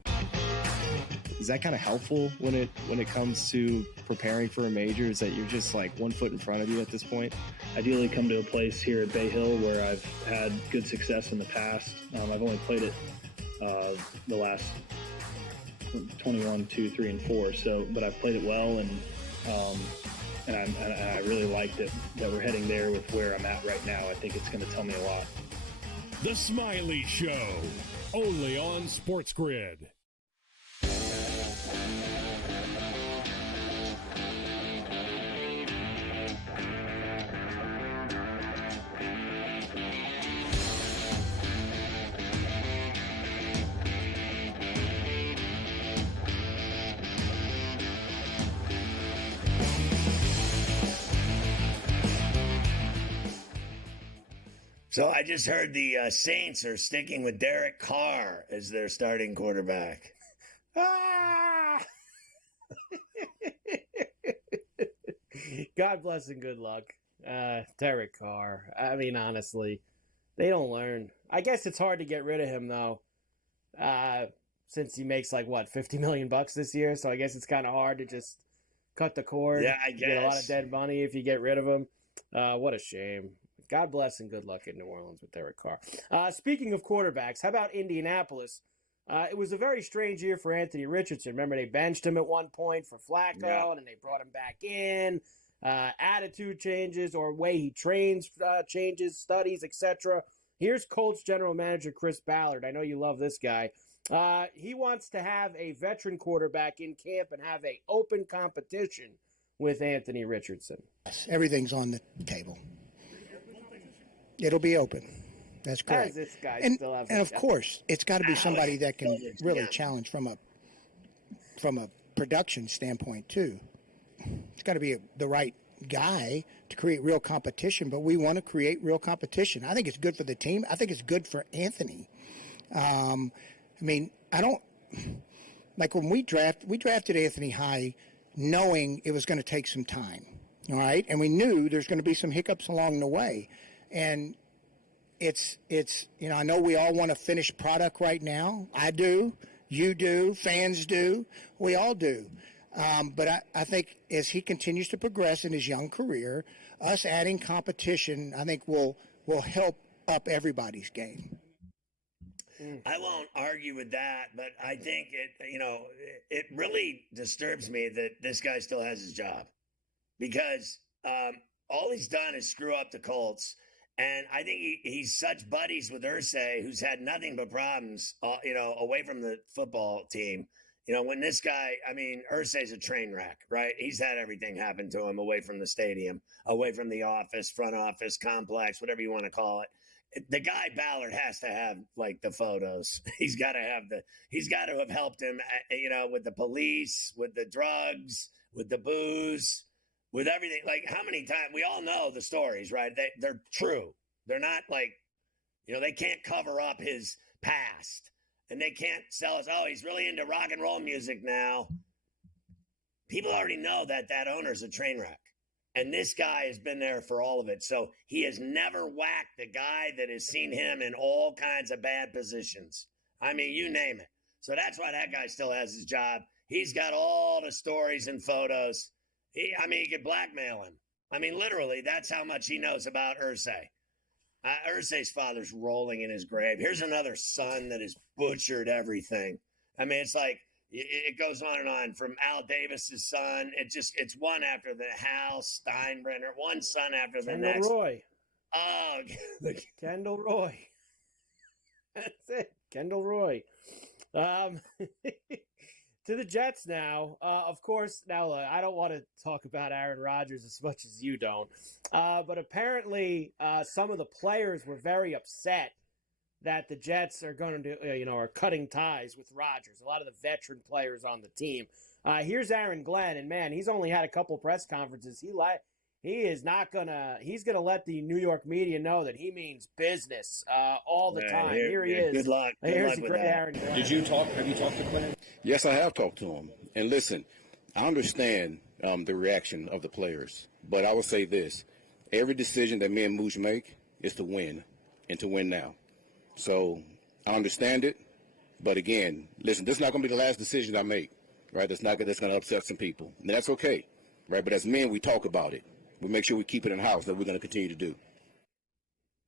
Is that kind of helpful when it comes to preparing for a major? Is that you're just like 1 foot in front of you at this point? Ideally come to a place here at Bay Hill where I've had good success in the past. I've only played it the last 21, 2, 3, and 4. But I've played it well, and I really like that we're heading there with where I'm at right now. I think it's going to tell me a lot. The Smiley Show, only on SportsGrid. So I just heard the Saints are sticking with Derek Carr as their starting quarterback. God bless and good luck. Derek Carr. I mean, honestly, they don't learn. I guess it's hard to get rid of him, though, since he makes, $50 million this year. So I guess it's kind of hard to just cut the cord. Yeah, I guess. Get a lot of dead money if you get rid of him. What a shame. God bless and good luck in New Orleans with Derek Carr. Speaking of quarterbacks, how about Indianapolis? It was a very strange year for Anthony Richardson. Remember, they benched him at one point for Flacco, and they brought him back in. Attitude changes or way he trains changes, studies, etc. Here's Colts general manager Chris Ballard. I know you love this guy. He wants to have a veteran quarterback in camp and have an open competition with Anthony Richardson. Everything's on the table. It'll be open. That's correct. This guy and still has of course, it's got to be somebody that can really challenge from a production standpoint too. It's got to be the right guy to create real competition. But we want to create real competition. I think it's good for the team. I think it's good for Anthony. I don't like when we drafted Anthony high, knowing it was going to take some time. All right, and we knew there's going to be some hiccups along the way. And it's I know we all want a finished product right now. I do. You do. Fans do. We all do. But I think as he continues to progress in his young career, us adding competition, I think will help up everybody's game. I won't argue with that, but I think it really disturbs me that this guy still has his job because all he's done is screw up the Colts. And I think he's such buddies with Irsay, who's had nothing but problems, away from the football team. When this guy, Irsay's a train wreck, right? He's had everything happen to him away from the stadium, away from the office, front office, complex, whatever you want to call it. The guy Ballard has to have the photos. He's got to have helped him, with the police, with the drugs, with the booze. With everything, how many times, we all know the stories, right? They're true. They're not they can't cover up his past. And they can't sell us, he's really into rock and roll music now. People already know that owner's a train wreck. And this guy has been there for all of it. So he has never whacked the guy that has seen him in all kinds of bad positions. You name it. So that's why that guy still has his job. He's got all the stories and photos. He could blackmail him. I mean, literally, that's how much he knows about Irsay. Irsay's father's rolling in his grave. Here's another son that has butchered everything. I mean, it's like, it goes on and on. From Al Davis's son, it's one after the Hal Steinbrenner, one son after the next. Kendall Roy. Oh, Kendall Roy. That's it. Kendall Roy. To the Jets now. Of course, now I don't want to talk about Aaron Rodgers as much as you don't. But apparently some of the players were very upset that the Jets are going to are cutting ties with Rodgers. A lot of the veteran players on the team. Here's Aaron Glenn, and man, he's only had a couple press conferences. He's gonna let the New York media know that he means business all the time. Here he is. Good luck. Here's the great Aaron Glenn. Have you talked to Glenn? Yes, I have talked to him. And listen, I understand the reaction of the players, but I will say this: every decision that me and Mooch make is to win, and to win now. So I understand it, but again, listen, this is not going to be the last decision I make, right? That's going to upset some people, and that's okay, right? But as men, we talk about it. We make sure we keep it in house. That we're going to continue to do.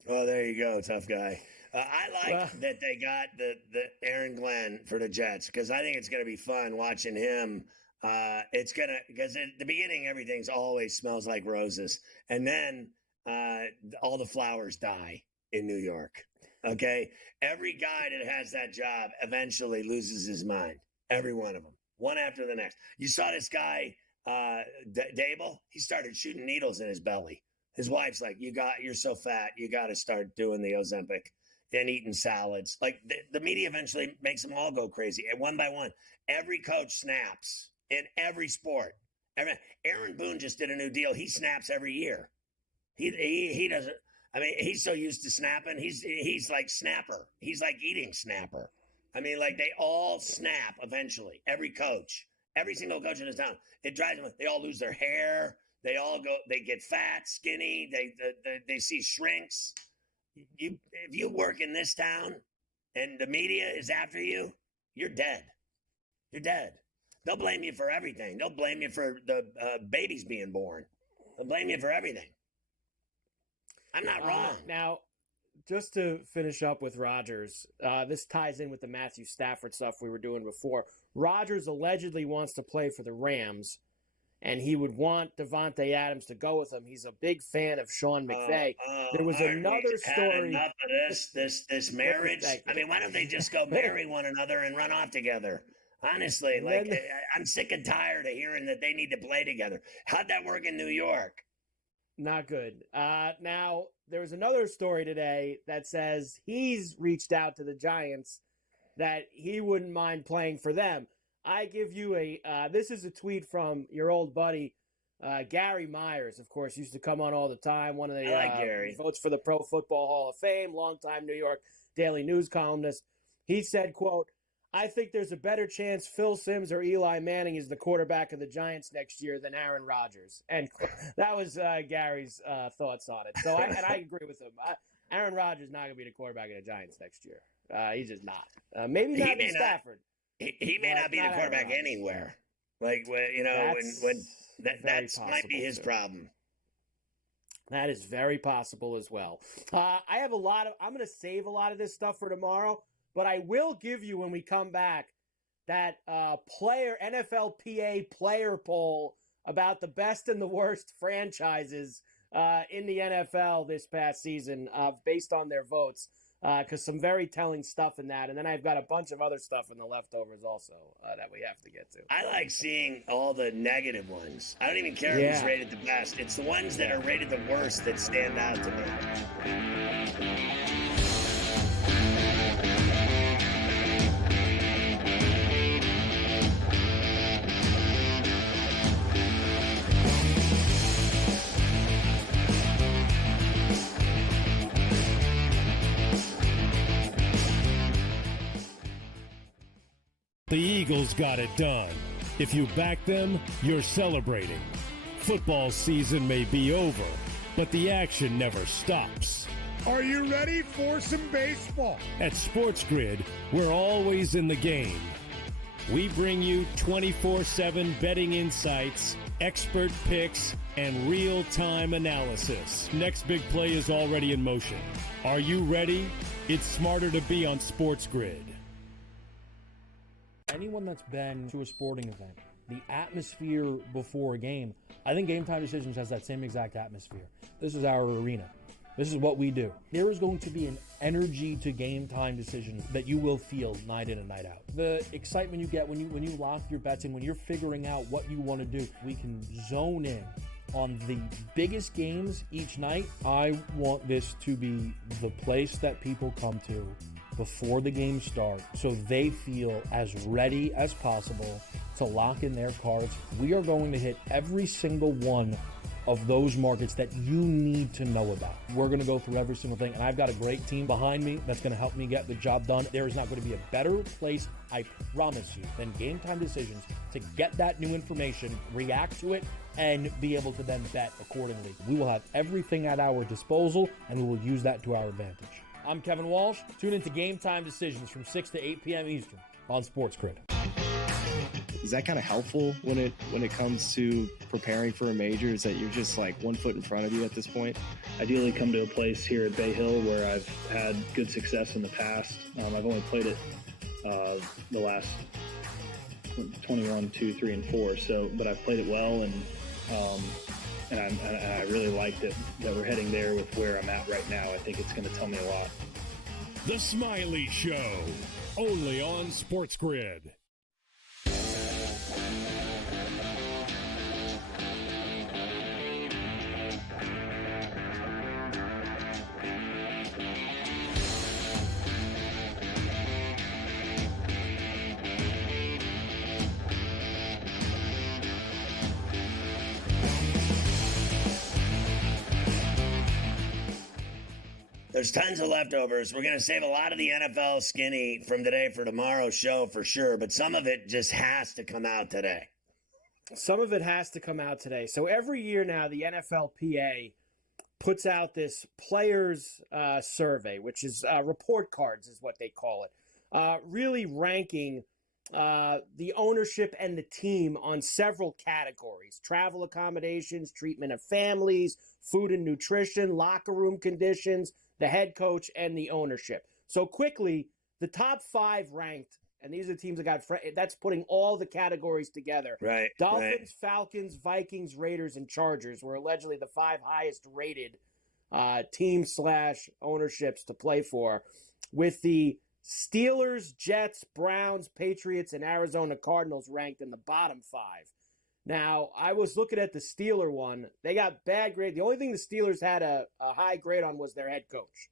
Well, there you go, tough guy. I like that they got the Aaron Glenn for the Jets, because I think it's going to be fun watching him. Because at the beginning, everything's always smells like roses, and then all the flowers die in New York. Okay, every guy that has that job eventually loses his mind. Every one of them, one after the next. You saw this guy, Dable. He started shooting needles in his belly. His wife's like, "You're so fat. You got to start doing the Ozempic and eating salads." Like the media eventually makes them all go crazy. And one by one, every coach snaps in every sport. Aaron Boone just did a new deal. He snaps every year. He doesn't. I mean, he's so used to snapping. He's like snapper. He's like eating snapper. I mean, like they all snap eventually. Every coach, every single coach in his town. It drives them. They all lose their hair. They all go. They get fat, skinny. They see shrinks. If you work in this town, and the media is after you, you're dead. You're dead. They'll blame you for everything. They'll blame you for the babies being born. They'll blame you for everything. I'm not wrong. Now, just to finish up with Rodgers, this ties in with the Matthew Stafford stuff we were doing before. Rodgers allegedly wants to play for the Rams, and he would want Devontae Adams to go with him. He's a big fan of Sean McVay. There was another story. Enough of this marriage. I mean, why don't they just go marry one another and run off together? Honestly, I'm sick and tired of hearing that they need to play together. How'd that work in New York? Not good. Now, there was another story today that says he's reached out to the Giants that he wouldn't mind playing for them. I give you this is a tweet from your old buddy, Gary Myers, of course, used to come on all the time. One of the Gary. Votes for the Pro Football Hall of Fame, longtime New York Daily News columnist. He said, quote, "I think there's a better chance Phil Simms or Eli Manning is the quarterback of the Giants next year than Aaron Rodgers." And that was Gary's thoughts on it. So I agree with him. Aaron Rodgers is not going to be the quarterback of the Giants next year. He's just not. Maybe not in Stafford. He may not be the quarterback anywhere. Like, that might be his problem. That is very possible as well. I'm going to save a lot of this stuff for tomorrow. But I will give you, when we come back, that NFLPA player poll about the best and the worst franchises in the NFL this past season based on their votes, because some very telling stuff in that. And then I've got a bunch of other stuff in the leftovers also that we have to get to. I like seeing all the negative ones. I don't even care who's rated the best. It's the ones that are rated the worst that stand out to me. The Eagles got it done. If you back them, you're celebrating. Football season may be over, but the action never stops. Are you ready for some baseball? At SportsGrid, we're always in the game. We bring you 24/7 betting insights, expert picks, and real-time analysis. Next big play is already in motion. Are you ready? It's smarter to be on SportsGrid. Anyone that's been to a sporting event, the atmosphere before a game, I think Game Time Decisions has that same exact atmosphere. This is our arena. This is what we do. There is going to be an energy to Game Time Decisions that you will feel night in and night out. The excitement you get when you lock your bets in, when you're figuring out what you want to do, we can zone in on the biggest games each night. I want this to be the place that people come to before the game starts so they feel as ready as possible to lock in their cards. We are going to hit every single one of those markets that you need to know about. We're going to go through every single thing, and I've got a great team behind me that's going to help me get the job done. There is not going to be a better place, I promise you, than Game Time Decisions to get that new information, react to it, and be able to then bet accordingly. We will have everything at our disposal, and we will use that to our advantage. I'm Kevin Walsh. Tune into Game Time Decisions from 6 to 8 p.m. Eastern on SportsGrid. Is that kind of helpful when it comes to preparing for a major? Is that you're just like 1 foot in front of you at this point? Ideally come to a place here at Bay Hill where I've had good success in the past. I've only played it the last 21, 2, 3, and 4. But I've played it well, and I really like that we're heading there with where I'm at right now. I think it's going to tell me a lot. The Smiley Show, only on SportsGrid. There's tons of leftovers. We're going to save a lot of the NFL skinny from today for tomorrow's show for sure, but some of it just has to come out today. Some of it has to come out today. So every year now, the NFLPA puts out this players survey, which is report cards is what they call it, really ranking the ownership and the team on several categories: travel accommodations, treatment of families, food and nutrition, locker room conditions, the head coach, and the ownership. So quickly, the top 5 ranked, and these are the teams that got, that's putting all the categories together. Right. Dolphins, Falcons, Vikings, Raiders, and Chargers were allegedly the 5 highest rated team/ownerships to play for, with the Steelers, Jets, Browns, Patriots, and Arizona Cardinals ranked in the bottom 5. Now, I was looking at the Steeler one. They got bad grade. The only thing the Steelers had a high grade on was their head coach,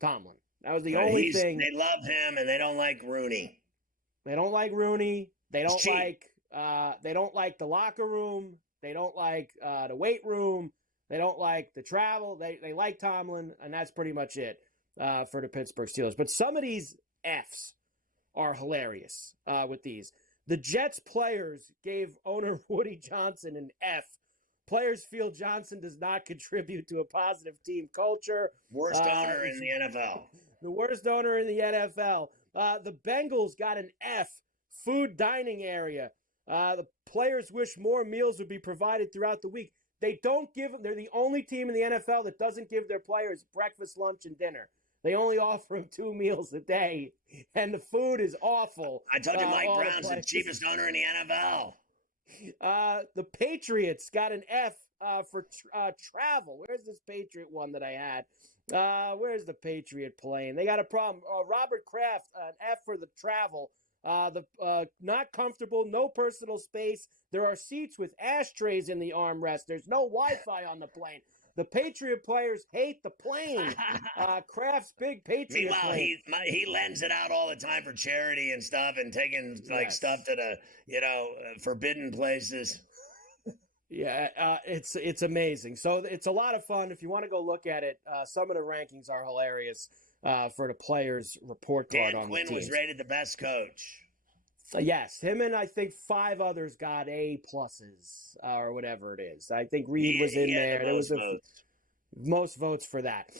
Tomlin. That was the only thing. They love him, and they don't like Rooney. They don't like Rooney. They don't like the locker room. They don't like the weight room. They don't like the travel. They like Tomlin, and that's pretty much it for the Pittsburgh Steelers. But some of these Fs are hilarious with these. The Jets players gave owner Woody Johnson an F. Players feel Johnson does not contribute to a positive team culture. Worst owner in the NFL. The worst owner in the NFL. The Bengals got an F. Food dining area. The players wish more meals would be provided throughout the week. They don't give them. They're the only team in the NFL that doesn't give their players breakfast, lunch, and dinner. They only offer them 2 meals a day, and the food is awful. I told you Mike Brown's the cheapest owner in the NFL. The Patriots got an F for travel. Where's this Patriot one that I had? Where's the Patriot plane? They got a problem. Robert Kraft, an F for the travel. Not comfortable, no personal space. There are seats with ashtrays in the armrest. There's no Wi-Fi on the plane. The Patriot players hate the plane. Kraft's big Patriot plane. He lends it out all the time for charity and stuff, and taking stuff to the forbidden places. Yeah, it's amazing. So it's a lot of fun. If you want to go look at it, some of the rankings are hilarious for the players' report card on the team. Dan Quinn was rated the best coach. Yes, him and I think 5 others got A+, or whatever it is. I think Reed was in there. There was most votes for that.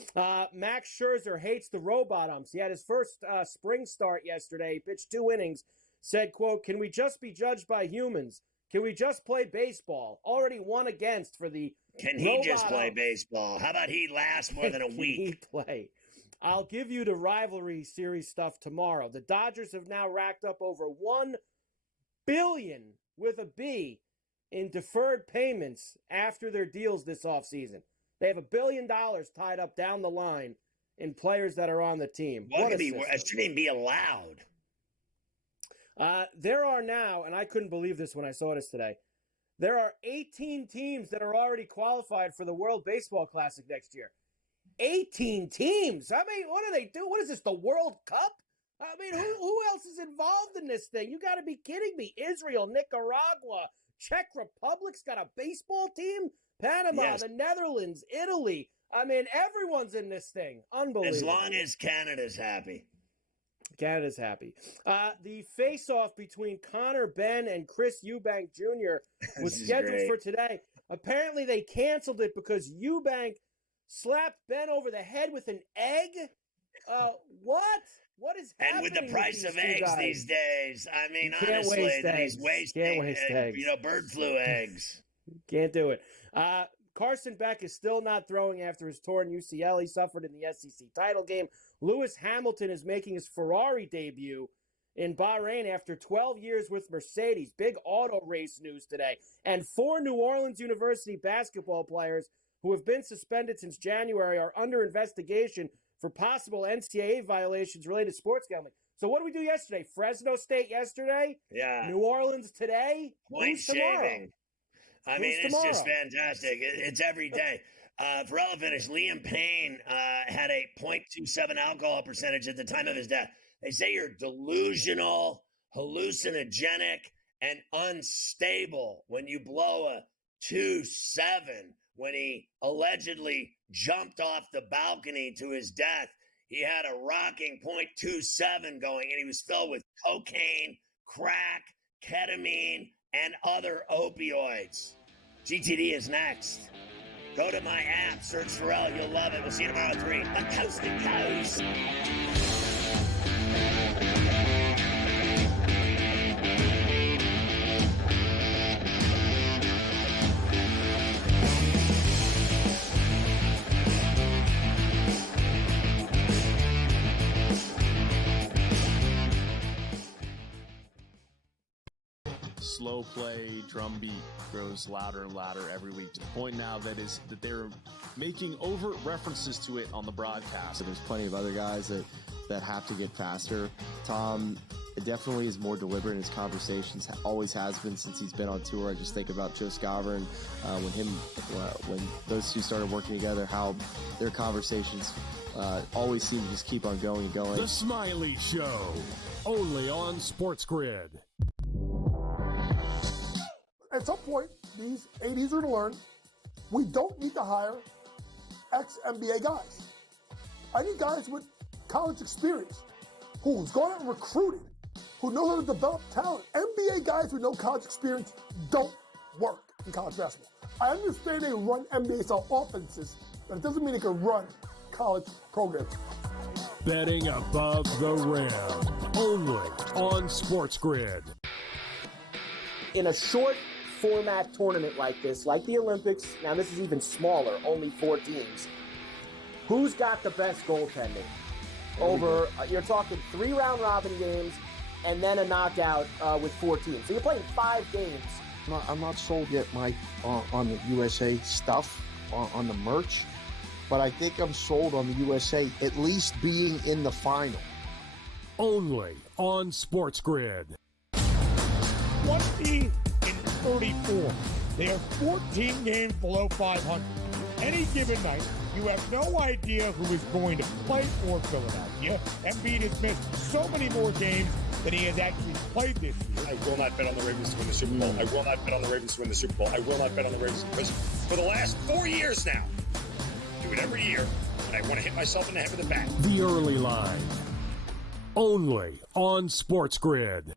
Max Scherzer hates the robot umps. He had his first spring start yesterday. He pitched 2 innings, said, quote, "Can we just be judged by humans? Can we just play baseball? Already won against for the Can he just play baseball? How about he last more than a week? Can he play? I'll give you the rivalry series stuff tomorrow. The Dodgers have now racked up over $1 billion with a B in deferred payments after their deals this offseason. They have $1 billion tied up down the line in players that are on the team. It shouldn't even be allowed. There are now, and I couldn't believe this when I saw this today, there are 18 teams that are already qualified for the World Baseball Classic next year. 18 teams. I mean, what do they do? What is this, the World Cup? I mean, who else is involved in this thing? You got to be kidding me. Israel, Nicaragua, Czech Republic's got a baseball team. Panama, the Netherlands, Italy. I mean, everyone's in this thing. Unbelievable. As long as Canada's happy. Canada's happy. The face-off between Connor Benn and Chris Eubank Jr. was scheduled for today. Apparently, they canceled it because Eubank slapped Ben over the head with an egg. What? What is happening? And with the price of eggs these days, I mean, Can't honestly, waste that eggs. he's wasting, Can't waste eggs. bird flu eggs. Can't do it. Carson Beck is still not throwing after his torn UCL he suffered in the SEC title game. Lewis Hamilton is making his Ferrari debut in Bahrain after 12 years with Mercedes. Big auto race news today. And 4 New Orleans University basketball players who have been suspended since January are under investigation for possible NCAA violations related to sports gambling. So what did we do yesterday? Fresno State yesterday? Yeah. New Orleans today? Point shaving. I mean, it's just fantastic. It's every day. For Ella finish, Liam Payne had a .27 alcohol percentage at the time of his death. They say you're delusional, hallucinogenic, and unstable when you blow a 2.7 when he allegedly jumped off the balcony to his death. He had a rocking .27 going, and he was filled with cocaine, crack, ketamine, and other opioids. GTD is next. Go to my app, search Ferrall. You'll love it. We'll see you tomorrow at 3 on Coast to Coast. Slow play, drum beat grows louder and louder every week to the point now that they're making overt references to it on the broadcast. There's plenty of other guys that have to get faster. Tom definitely is more deliberate in his conversations, always has been since he's been on tour. I just think about Joe Scover and when those two started working together, how their conversations always seem to just keep on going and going. The Smiley Show, only on SportsGrid. At some point, these ADs are to learn we don't need to hire ex-NBA guys. I need guys with college experience who's gone out and recruited, who know how to develop talent. NBA guys with no college experience don't work in college basketball. I understand they run NBA-style offenses, but it doesn't mean they can run college programs. Betting above the rim, only on SportsGrid. In a short format tournament like this, like the Olympics, now this is even smaller, only 4 teams, who's got the best goaltending? Over, you're talking 3 round robin games and then a knockout with 4 teams. So you're playing 5 games. I'm not sold yet, Mike, on the USA stuff, on the merch, but I think I'm sold on the USA at least being in the final. Only on SportsGrid. 20-34. They are 14 games below 500. Any given night, you have no idea who is going to play for Philadelphia. Embiid has missed so many more games than he has actually played this year. I will not bet on the Ravens to win the Super Bowl. I will not bet on the Ravens to win the Super Bowl. I will not bet on the Ravens because for the last 4 years now, do it every year, and I want to hit myself in the head with a bat. The Early Line, only on SportsGrid.